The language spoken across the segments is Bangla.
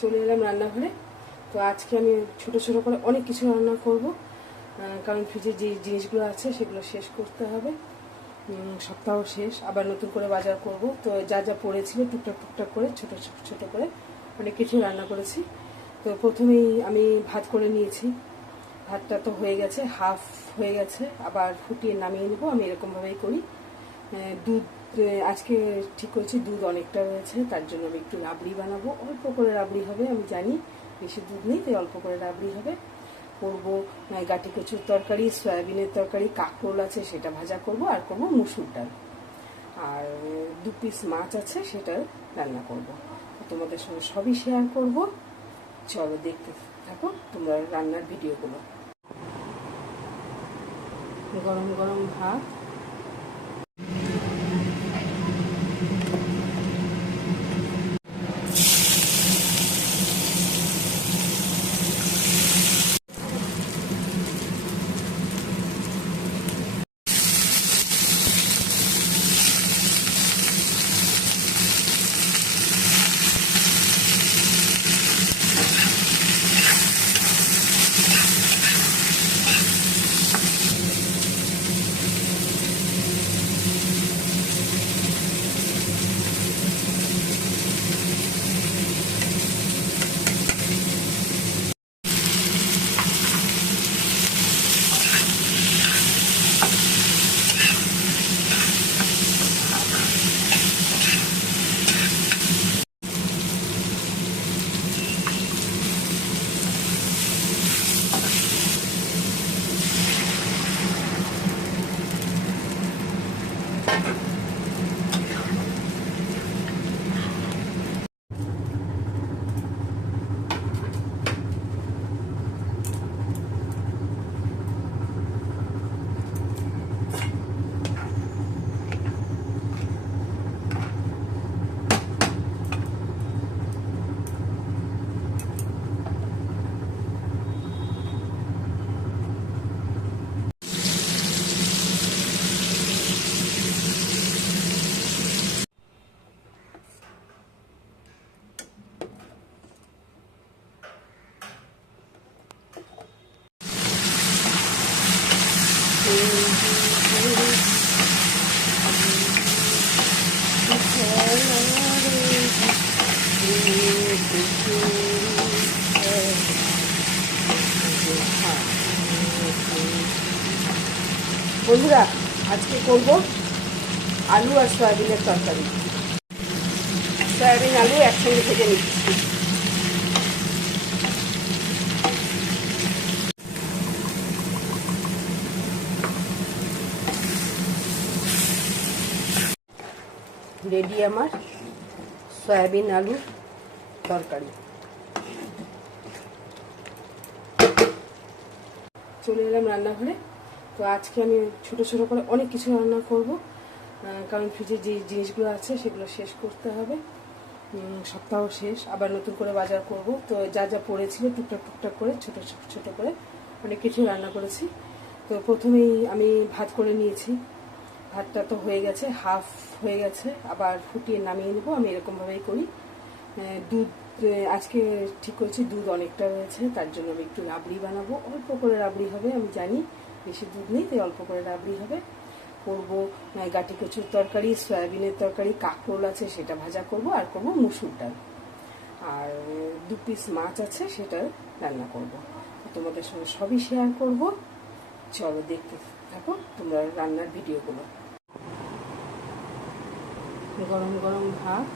চলে এলাম রান্নাঘরে। তো আজকে আমি ছোট ছোট করে অনেক কিছু রান্না করব, কারণ ফ্রিজে যে জিনিসগুলো আছে সেগুলো শেষ করতে হবে। সপ্তাহ শেষ, আবার নতুন করে বাজার করব। তো যা যা পড়েছিল টুকটাক টুকটাক করে ছোট ছোট করে অনেক কিছু রান্না করেছি। তো প্রথমেই আমি ভাত করে নিয়েছি। ভাতটা তো হয়ে গেছে, হাফ হয়ে গেছে, আবার ফুটিয়ে নামিয়ে নেবো। আমি এরকমভাবেই করি। দুধ আজকে ঠিক করেছি, দুধ অনেকটা রয়েছে, তার জন্য আমি একটু রাবড়ি বানাবো। অল্প করে রাবড়ি হবে, আমি জানি বেশি দুধ নেই, তাই অল্প করে রাবড়ি হবে। করবো গাটি কচুর তরকারি, সয়াবিনের তরকারি, কাঁকরোল আছে সেটা ভাজা করব, আর করব মুসুর ডাল, আর 2 পিস মাছ আছে সেটা রান্না করব। তোমাদের সঙ্গে সবই শেয়ার করব। চলো দেখতে থাকো তোমরা রান্নার ভিডিওগুলো। গরম গরম ভাত, বন্ধুরা আজকে করব আলু আর সয়াবিনের তরকারি। সয়াবিন আলু একসঙ্গে ভেজে নিচ্ছি। রেডি আমার সয়াবিন আলু তরকারি। চলে এলাম রান্নাঘরে। তো আজকে আমি ছোট ছোট করে অনেক কিছু রান্না করব, কারণ ফ্রিজে যে জিনিসগুলো আছে সেগুলো শেষ করতে হবে। সপ্তাহ শেষ, আবার নতুন করে বাজার করব। তো যা যা পড়েছিল টুকটাক টুকটাক করে ছোট করে অনেক কিছু রান্না করেছি। তো প্রথমেই আমি ভাত করে নিয়েছি। ভাতটা তো হয়ে গেছে, হাফ হয়ে গেছে, আবার ফুটিয়ে নামিয়ে নেবো। আমি এরকমভাবেই করি। দুধ আজকে ঠিক করেছি, দুধ অনেকটা রয়েছে, তার জন্য আমি একটু রাবড়ি বানাবো। অল্প করে রাবড়ি হবে, আমি জানি বেশি দুধ নেই, তাই অল্প করে রাবড়ি হবে। করবো গাটি কচুর তরকারি, সয়াবিনের তরকারি, কাঁকরোল আছে সেটা ভাজা করব, আর করব মুসুর ডাল, আর 2 পিস মাছ আছে সেটা রান্না করব। তোমাদের সঙ্গে সবই শেয়ার করব। চলো দেখতে থাকো তোমরা রান্নার ভিডিওগুলো। গরম গরম ভাত,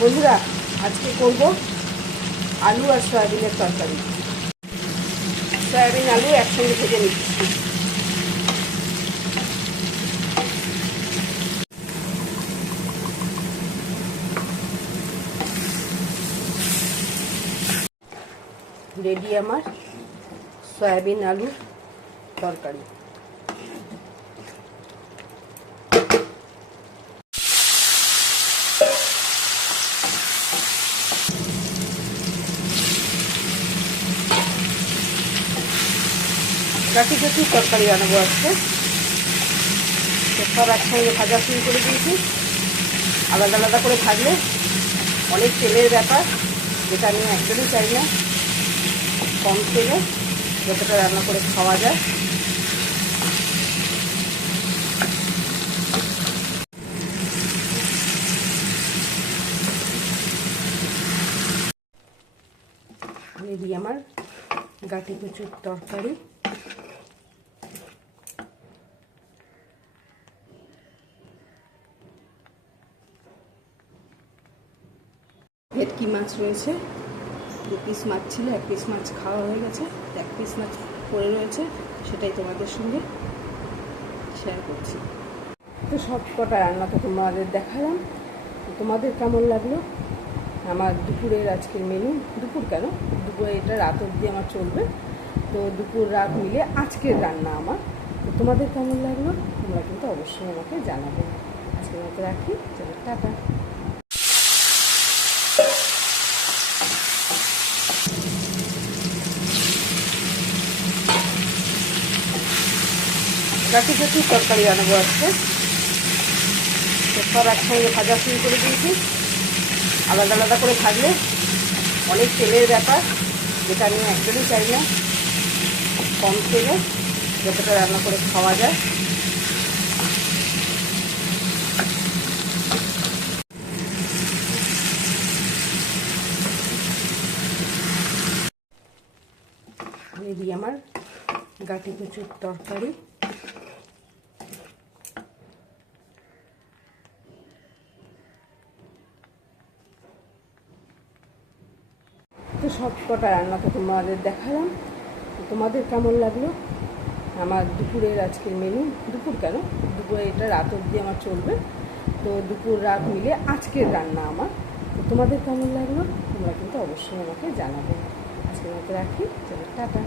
বন্ধুরা, আজকে করব আলু আর সয়াবিনের তরকারি। সয়াবিন আলু একসঙ্গে ভেজে নিচ্ছি। রেডি আমার সয়াবিন আলুর তরকারি। কাটি কাটি তরকারি বানাবো আজকে। তো সব একসঙ্গে ভাজা শুরু করে দিয়েছি। আলাদা আলাদা করে ভাজলে অনেক তেলের ব্যাপার, যেটা আমি একদমই চাই না। কম তেলে যতটা রান্না করে খাওয়া যায়। রেডি আমার গাটি কচুর তরকারি। ভেটকি মাছ রয়েছে, 2 পিস মাছ ছিল, 1 পিস মাছ খাওয়া হয়ে গেছে, 1 পিস মাছ পড়ে রয়েছে, সেটাই তোমাদের সঙ্গে শেয়ার করছি। তো সব কটা রান্না তো তোমাদের দেখালাম। তোমাদের কেমন লাগলো আমার দুপুরের আজকের মেনু? দুপুর কেন, দুপুরে এটা রাত অবধি আমার চলবে। তো দুপুর রাত মিলে আজকের রান্না আমার। তো তোমাদের কেমন লাগলো তোমরা কিন্তু অবশ্যই আমাকে জানাবে। আজকের মতো রাখি, চলো টাটা। গাটি গাটি তরকারি বানাবো আজকে। তো সব একসঙ্গে ভাজা শুরু করে দিয়েছি। আলাদা আলাদা করে ভাজলে অনেক তেলের ব্যাপার, যেটা আমি একদমই চাই না। কম তেলে যতটা রান্না করে খাওয়া যায়। রেডি আমার গাটি কচুর তরকারি। তো সব কটা রান্না তো তোমাদের দেখালাম। তোমাদের কেমন লাগলো আমার দুপুরের আজকের মেনু? দুপুর কেন, দুপুরে এটা রাত অবধি আমার চলবে। তো দুপুর রাত মিলে আজকের রান্না আমার। তো তোমাদের কেমন লাগলো তোমরা কিন্তু অবশ্যই আমাকে জানাবে। আজকের মতো রাখি, চলো টাটা।